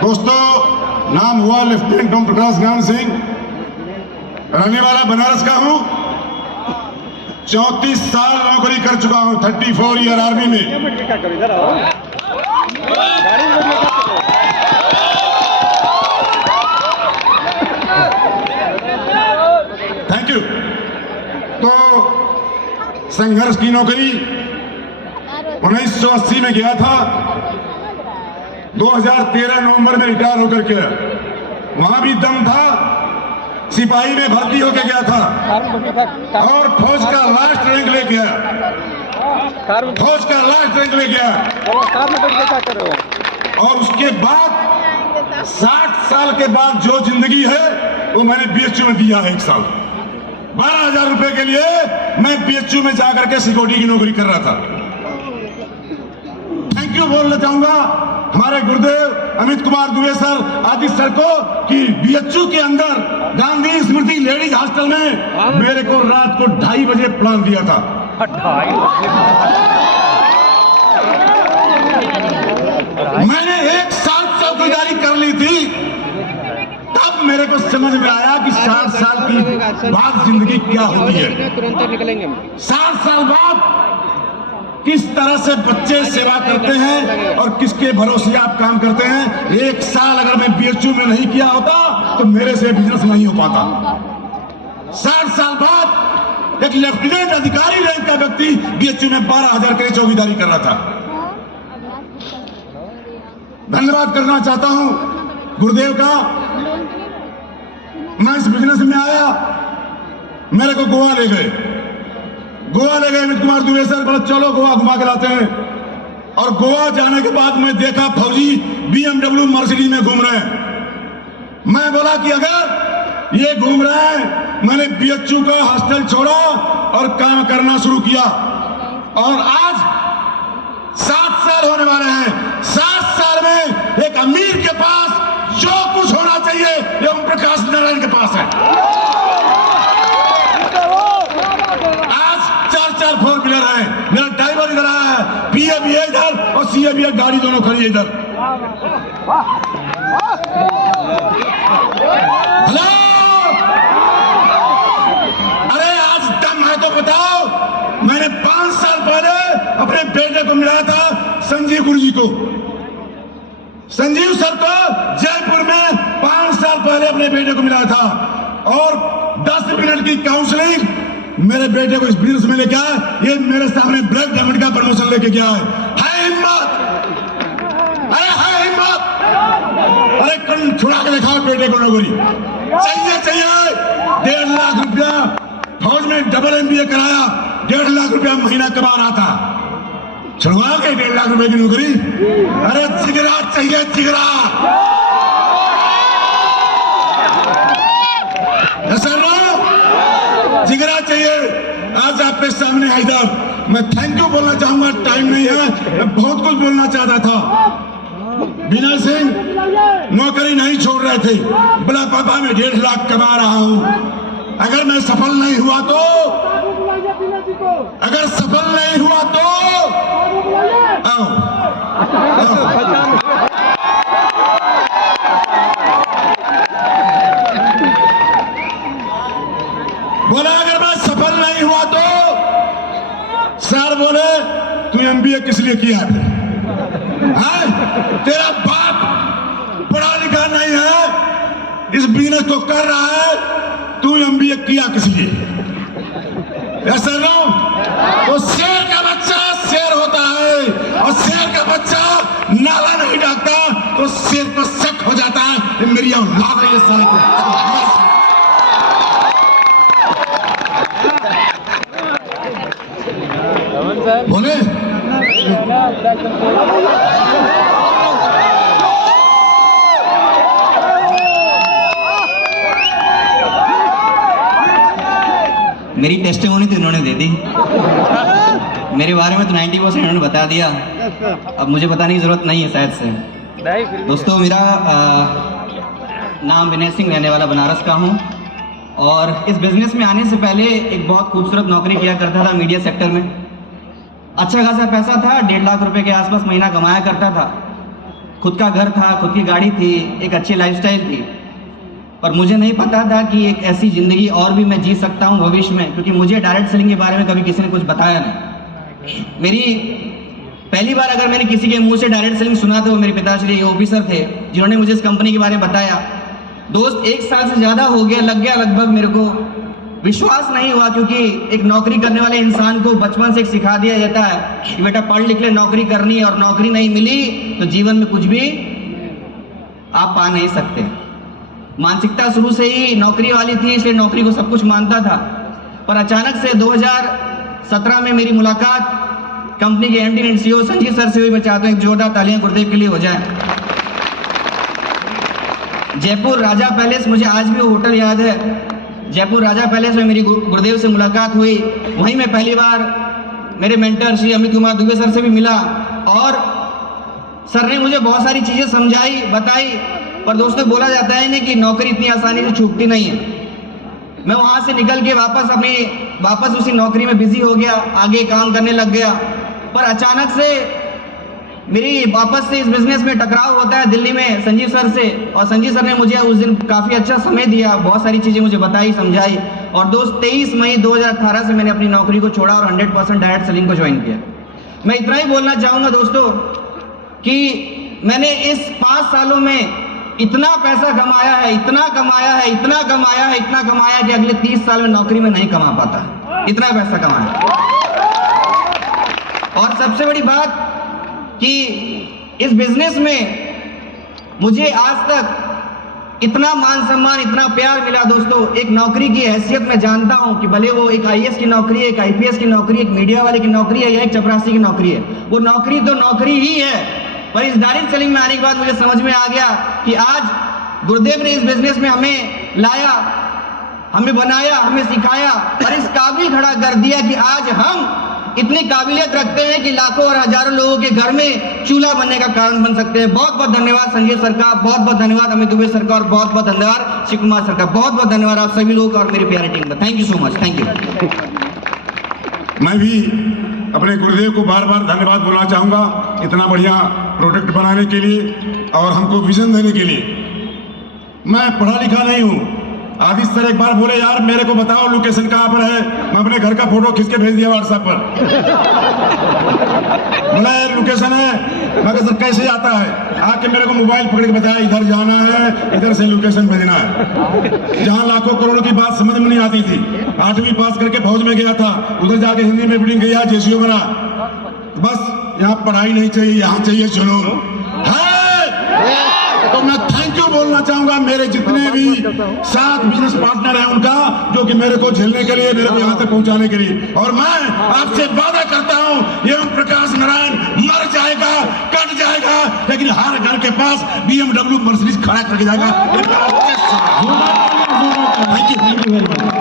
दोस्तों, नाम हुआ लेफ्टिनेंट डॉक्टर प्रकाश ज्ञान सिंह, रहने वाला बनारस का हूं। 34 साल नौकरी कर चुका हूं, 34 ईयर आर्मी में। Thank you. तो संघर्ष की नौकरी 1980 में गया था, 2013 नवंबर में रिटायर होकर के वहां भी दम था, सिपाही में भर्ती होकर गया था और फौज का लास्ट रैंक ले गया, फौज का लास्ट रैंक ले गया। और उसके बाद 60 साल के बाद जो जिंदगी है वो मैंने बीएचयू में दिया है। 1 साल 12,000 रुपए के लिए मैं बीएचयू में जाकर के सिक्योरिटी की नौकरी कर रहा था। थैंक यू बोलना चाहूंगा हमारे गुरुदेव अमित कुमार दुबे सर आदि सर को कि बीएचयू के अंदर गांधी स्मृति लेडीज हॉस्टल में मेरे को रात को 2:30 बजे प्लान दिया था। मैंने 1 साल चौकीदारी कर ली थी, तब मेरे को समझ में आया कि 60 साल की बाद जिंदगी क्या होती है। 60 साल बाद किस तरह से बच्चे सेवा करते हैं और किसके भरोसे आप काम करते हैं। 1 साल अगर मैं बीएचयू में नहीं किया होता तो मेरे से बिजनेस नहीं हो पाता। 60 साल बाद एक लेफ्टिनेंट अधिकारी रैंक का व्यक्ति बीएचयू में 12,000 के लिए चौकीदारी कर रहा था। धन्यवाद करना चाहता हूं गुरुदेव का। मैं इस बिजनेस में आया, मेरे को गोवा ले गए अमित कुमार दुबे सर, बोले चलो गोवा घुमा के लाते हैं। और गोवा जाने के बाद मैं देखा फौजी BMW मर्सिडीज में घूम रहे हैं। मैं बोला कि अगर ये घूम रहे हैं, मैंने बीएचयू का हॉस्टल छोड़ा और काम करना शुरू किया। और आज 7 साल होने वाले हैं। 7 साल में एक अमीर के पास जो कुछ होना चाहिए ये ओम प्रकाश नारायण के पास है। आज 4 4 व्हीलर है, मेरा ड्राइवर इधर आया है, पीए भी है इधर और सीए भी है, गाड़ी दोनों खड़ी है इधर। हेलो, अरे आज दम है तो बताओ। मैंने 5 साल पहले अपने बेटे को मिला था, संजीव गुरुजी को, संजीव सर को जयपुर में 5 साल पहले अपने बेटे को मिला था। और 10 मिनट की काउंसलिंग मेरे बेटे को इस बिजनेस में लेके आया। ये मेरे सामने ब्लैक डायमंड का प्रमोशन लेके गया है हिम्मत, अरे है हिम्मत। अरे कल छुड़ा के दिखाओ बेटे को नौकरी चाहिए। 1.5 लाख रुपया फौज में डबल MBA कराया, 1.5 लाख रुपया महीना कमा रहा था। छुड़वा के 1.5 लाख रुपए की नौकरी। अरे जिगरा चाहिए, जिगरा। जिगरा चाहिए। आज आपके सामने हैदर, मैं थैंक यू बोलना चाहूंगा, टाइम नहीं है, मैं बहुत कुछ बोलना चाहता था। बीना सिंह नौकरी नहीं छोड़ रहे थे, बोला पापा मैं 1.5 लाख कमा रहा हूं। अगर मैं सफल नहीं हुआ तो, अगर सफल नहीं हुआ तो आओ। बोला अगर मैं सफल नहीं हुआ तो, सर बोले तू MBA किस लिए किया फिर? तेरा बाप पढ़ा लिखा नहीं है, इस बिजनेस को कर रहा है, तू MBA किया किस लिए? ऐसा ना तो शेर का बच्चा शेर होता है, और शेर का बच्चा नाला नहीं डाकता तो शेर को शक हो जाता है मेरी औलाद है ये साले को। बोले मेरी टेस्टिमोनी तो इन्होंने दे दी, मेरे बारे में तो 90% इन्होंने बता दिया। अब मुझे बताने की जरूरत नहीं है शायद से। दोस्तों, मेरा नाम विनय सिंह, रहने वाला बनारस का हूँ। और इस बिजनेस में आने से पहले एक बहुत खूबसूरत नौकरी किया करता था मीडिया सेक्टर में। अच्छा खासा पैसा था, 1.5 लाख रुपए के आसपास महीना कमाया करता था। खुद का घर था, खुद की गाड़ी थी, एक अच्छी लाइफस्टाइल थी। पर मुझे नहीं पता था कि एक ऐसी ज़िंदगी और भी मैं जी सकता हूँ भविष्य में, क्योंकि मुझे डायरेक्ट सेलिंग के बारे में कभी किसी ने कुछ बताया नहीं। मेरी पहली बार अगर मैंने किसी के मुंह से डायरेक्ट सेलिंग सुना तो वो मेरे पिताश्री ऑफिसर थे, जिन्होंने मुझे इस कंपनी के बारे में बताया। दोस्त 1 साल से ज़्यादा हो गया, लग गया लगभग, मेरे को विश्वास नहीं हुआ, क्योंकि एक नौकरी करने वाले इंसान को बचपन से एक सिखा दिया जाता है कि बेटा पढ़ लिख ले, नौकरी करनी है, और नौकरी नहीं मिली तो जीवन में कुछ भी आप पा नहीं सकते। मानसिकता शुरू से ही नौकरी वाली थी, इसलिए नौकरी को सब कुछ मानता था। पर अचानक से 2017 में मेरी मुलाकात कंपनी के MD and CEO Sanjeev sir से हुई। मैं चाहता हूँ एक जोरदार तालियां गुरुदेव के लिए हो जाए। जयपुर राजा पैलेस, मुझे आज भी वो होटल याद है। जयपुर राजा पैलेस में मेरी गुरुदेव से मुलाकात हुई। वहीं मैं पहली बार मेरे मेंटर श्री अमित कुमार दुबे सर से भी मिला, और सर ने मुझे बहुत सारी चीज़ें समझाई, बताई। पर दोस्तों, बोला जाता है ना कि नौकरी इतनी आसानी से छूटती नहीं है। मैं वहाँ से निकल के वापस उसी नौकरी में बिजी हो गया, आगे काम करने लग गया। पर अचानक से मेरी वापस से इस बिजनेस में टकराव होता है दिल्ली में संजीव सर से, और संजीव सर ने मुझे उस दिन काफ़ी अच्छा समय दिया, बहुत सारी चीज़ें मुझे बताई, समझाई। और दोस्त 23 मई 2018 से मैंने अपनी नौकरी को छोड़ा और 100% डायरेक्ट सेलिंग को ज्वाइन किया। मैं इतना ही बोलना चाहूँगा दोस्तों कि मैंने इस 5 सालों में इतना पैसा कमाया है, इतना कमाया है, इतना कमाया है, इतना कमाया कि अगले 30 साल में नौकरी में नहीं कमा पाता, इतना पैसा कमाया। और सबसे बड़ी बात कि इस बिजनेस में मुझे आज तक इतना मान सम्मान, इतना प्यार मिला दोस्तों। एक नौकरी की हैसियत मैं जानता हूं कि भले वो एक आईएएस की नौकरी है, एक आईपीएस की नौकरी, एक मीडिया वाले की नौकरी है, या एक चपरासी की नौकरी है, वो नौकरी तो नौकरी ही है। पर इस डायरेक्ट सेलिंग में आने के बाद मुझे समझ में आ गया कि आज गुरुदेव ने इस बिजनेस में हमें लाया, हमें बनाया, हमें सिखाया, और इस काबिल खड़ा कर दिया कि आज हम इतनी काबिलियत रखते हैं कि लाखों और हजारों लोगों के घर में चूल्हा बनने का कारण बन सकते हैं। बहुत बहुत धन्यवाद संजीव सर का, बहुत बहुत धन्यवाद अमित दुबे सर का, और बहुत बहुत धन्यवाद शिव कुमार सर का। बहुत बहुत धन्यवाद आप सभी लोगों का और मेरी प्यारी टीम का। Thank you so much, thank you. मैं भी अपने गुरुदेव को बार बार धन्यवाद बोलना चाहूँगा, इतना बढ़िया प्रोडक्ट बनाने के लिए और हमको विजन देने के लिए। मैं पढ़ा लिखा नहीं हूँ। आदित्य सर एक बार बोले, यार मेरे को बताओ लोकेशन कहाँ पर है, मैं अपने घर का फोटो खींच के भेज दिया व्हाट्सएप पर। बोला यार लोकेशन है, मैं कहा सर कैसे आता है, आके मेरे को मोबाइल पकड़ के बताया इधर जाना है, इधर से लोकेशन भेजना है। जहाँ लाखों करोड़ों की बात समझ में नहीं आती थी। 8वीं पास करके फौज में गया था, उधर जाके हिंदी में बिल्डिंग गया, जेसीओ बना। बस यहाँ पढ़ाई नहीं चाहिए, यहाँ चाहिए जुनून है। तो मैं थैंक यू बोलना चाहूंगा मेरे जितने भी 7 बिजनेस पार्टनर हैं उनका, जो कि मेरे को झेलने के लिए, मेरे को यहाँ तक पहुँचाने के लिए। और मैं आपसे वादा करता हूँ, ये ओम प्रकाश नारायण मर जाएगा, कट जाएगा, लेकिन हर घर के पास BMW मर्सिडीज खड़ा करके जाएगा। Thank you very much.